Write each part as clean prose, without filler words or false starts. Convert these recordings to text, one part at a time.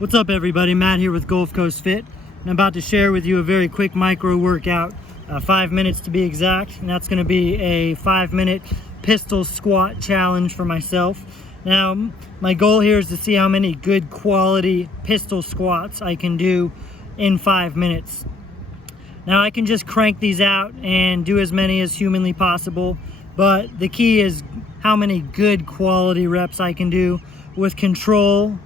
What's up everybody, Matt here with Gulf Coast Fit, and I'm about to share with you a very quick micro workout, 5 minutes to be exact, and that's going to be a 5-minute pistol squat challenge for myself. Now, my goal here is to see how many good quality pistol squats I can do in 5 minutes. Now, I can just crank these out and do as many as humanly possible, but the key is how many good quality reps I can do with control,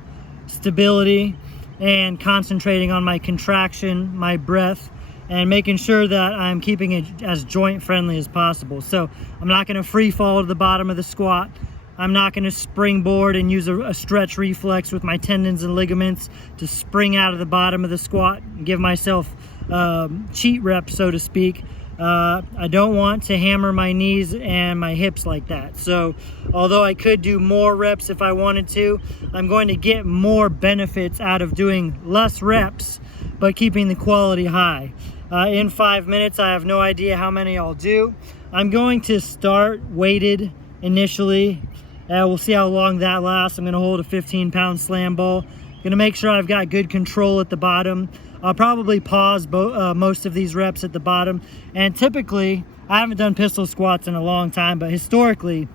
stability, and concentrating on my contraction, my breath, and making sure that I'm keeping it as joint friendly as possible. So I'm not going to free fall to the bottom of the squat. I'm not going to springboard and use a stretch reflex with my tendons and ligaments to spring out of the bottom of the squat and give myself cheat reps, so to speak. I don't want to hammer my knees and my hips like that. So although I could do more reps if I wanted to, I'm going to get more benefits out of doing less reps but keeping the quality high. In 5 minutes, I have no idea how many I'll do. I'm going to start weighted initially. We'll see how long that lasts. I'm going to hold a 15-pound slam ball. Going to make sure I've got good control at the bottom. I'll probably pause most of these reps at the bottom. And typically, I haven't done pistol squats in a long time, but historically,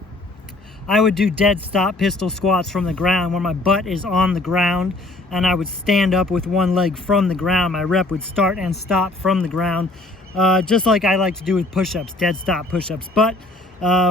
I would do dead stop pistol squats from the ground where my butt is on the ground and I would stand up with one leg from the ground. My rep would start and stop from the ground, just like I like to do with push-ups, dead stop push-ups. But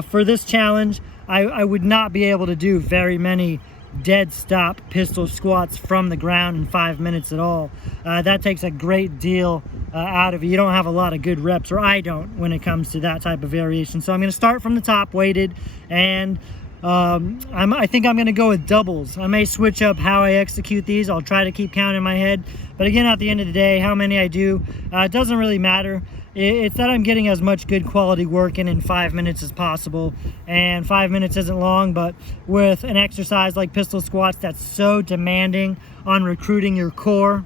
for this challenge, I would not be able to do very many dead stop pistol squats from the ground in 5 minutes at all. That takes a great deal out of you. You don't have a lot of good reps, or I don't, when it comes to that type of variation. So I'm going to start from the top weighted, and I think I'm going to go with doubles. I may switch up how I execute these. I'll try to keep count in my head, but again, at the end of the day, how many I do, it doesn't really matter. It's that I'm getting as much good quality work in 5 minutes as possible. And 5 minutes isn't long, but with an exercise like pistol squats that's so demanding on recruiting your core,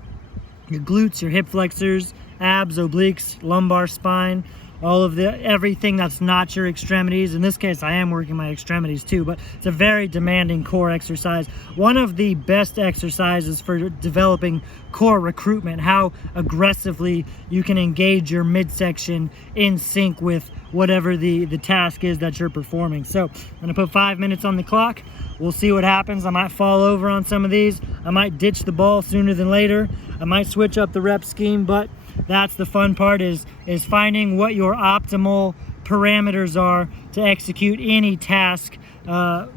your glutes, your hip flexors, abs, obliques, lumbar spine, all of everything that's not your extremities. In this case, I am working my extremities too, but it's a very demanding core exercise. One of the best exercises for developing core recruitment, how aggressively you can engage your midsection in sync with whatever the task is that you're performing. So I'm gonna put 5 minutes on the clock. We'll see what happens. I might fall over on some of these. I might ditch the ball sooner than later. I might switch up the rep scheme, but that's the fun part, is finding what your optimal parameters are to execute any task to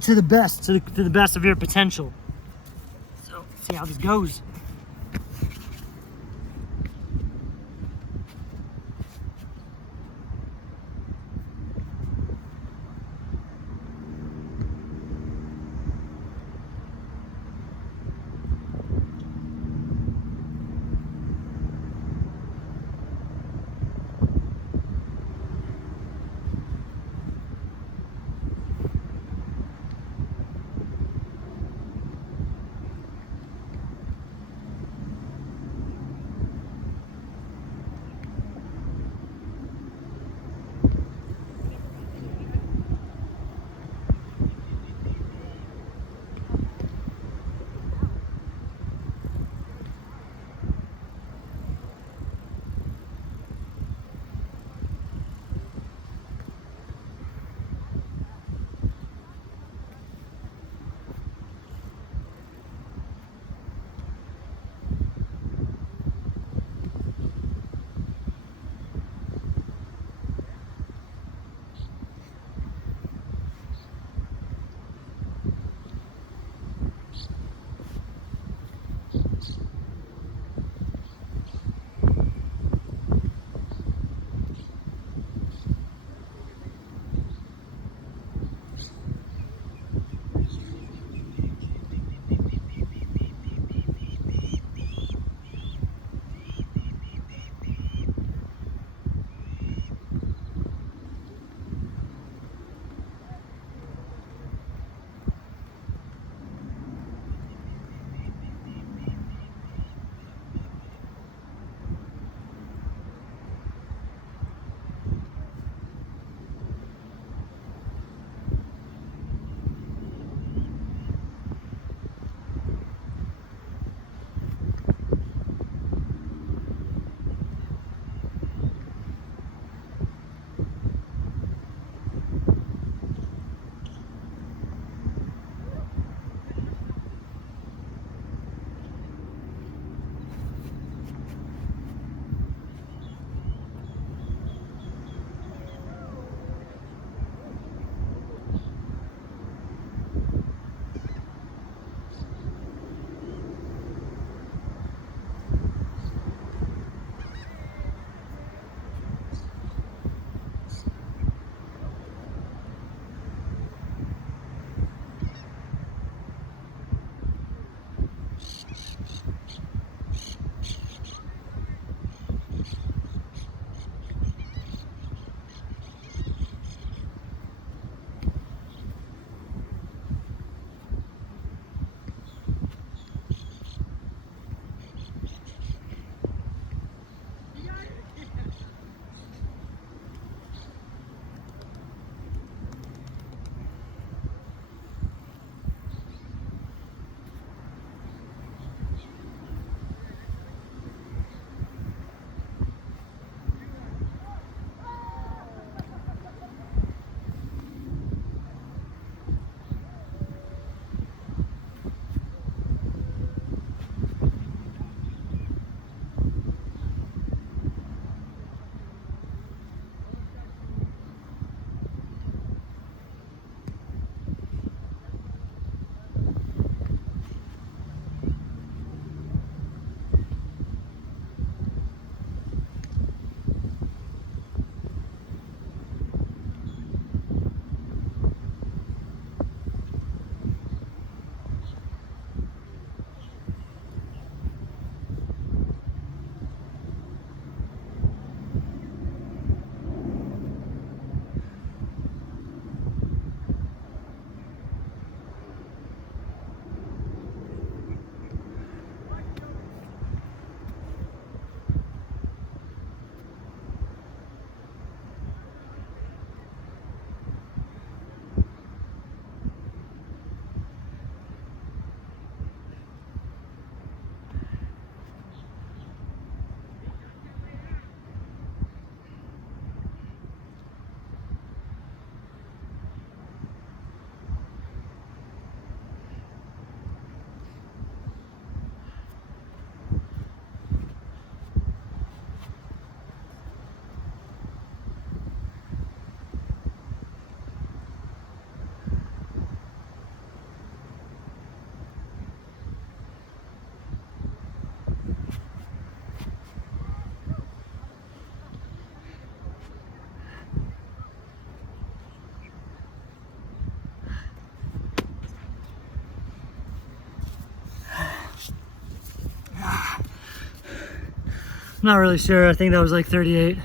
the best of your potential. So let's see how this goes. not really sure. I think that was like 38.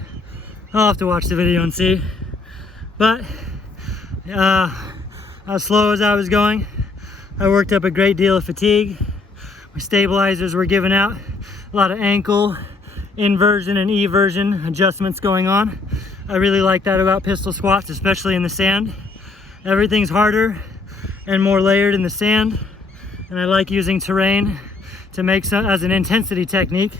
I'll have to watch the video and see. But as slow as I was going, I worked up a great deal of fatigue. My stabilizers were giving out. A lot of ankle inversion and eversion adjustments going on. I really like that about pistol squats, especially in the sand. Everything's harder and more layered in the sand, and I like using terrain to make some as an intensity technique.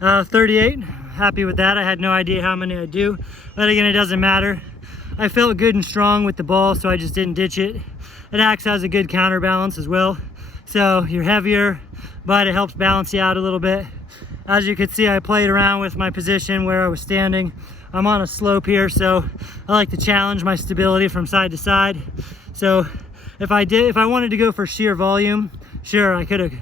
38, happy with that. I had no idea how many I'd do, but again, it doesn't matter. I felt good and strong with the ball, so I just didn't ditch it. It acts as a good counterbalance as well. So you're heavier, but it helps balance you out a little bit. As you can see, I played around with my position where I was standing. I'm on a slope here, so I like to challenge my stability from side to side. So if I wanted to go for sheer volume, sure, I could have,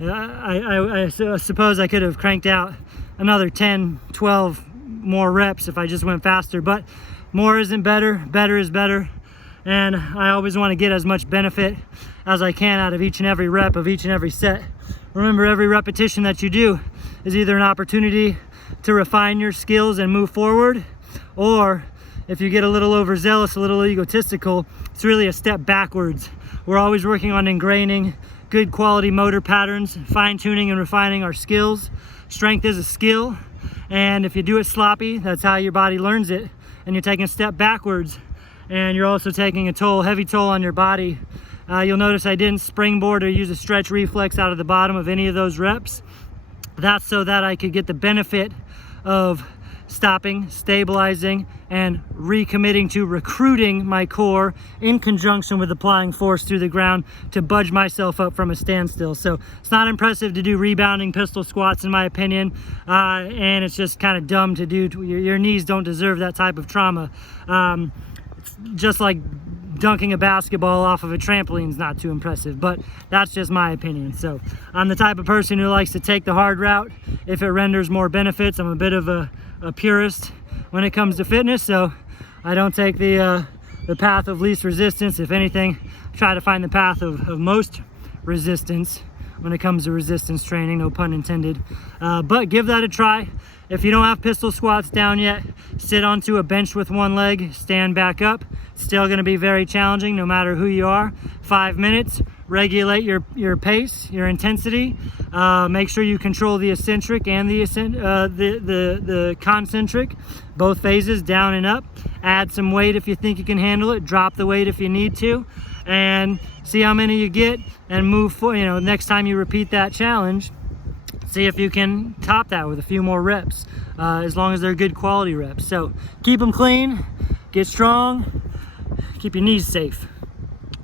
I suppose I could have cranked out another 10, 12 more reps if I just went faster, but more isn't better, better is better. And I always want to get as much benefit as I can out of each and every rep of each and every set. Remember, every repetition that you do is either an opportunity to refine your skills and move forward, or if you get a little overzealous, a little egotistical, it's really a step backwards. We're always working on ingraining good quality motor patterns, fine-tuning and refining our skills. Strength is a skill, and if you do it sloppy, that's how your body learns it, and you're taking a step backwards, and you're also taking a toll, heavy toll on your body. You'll notice I didn't springboard or use a stretch reflex out of the bottom of any of those reps. That's so that I could get the benefit of stopping, stabilizing, and recommitting to recruiting my core in conjunction with applying force through the ground to budge myself up from a standstill. So it's not impressive to do rebounding pistol squats, in my opinion, and it's just kind of dumb to do. Your knees don't deserve that type of trauma. It's just like dunking a basketball off of a trampoline is not too impressive, but that's just my opinion. So I'm the type of person who likes to take the hard route if it renders more benefits. I'm a bit of a purist when it comes to fitness, so I don't take the path of least resistance. If anything, I try to find the path of most resistance when it comes to resistance training, no pun intended. But give that a try. If you don't have pistol squats down yet, sit onto a bench with one leg, stand back up. Still going to be very challenging no matter who you are. 5 minutes, regulate your pace, your intensity. Make sure you control the eccentric and the concentric, both phases, down and up. Add some weight if you think you can handle it. Drop the weight if you need to, and see how many you get and move forward. You know, next time you repeat that challenge, see if you can top that with a few more reps, as long as they're good quality reps. So keep them clean, get strong, keep your knees safe.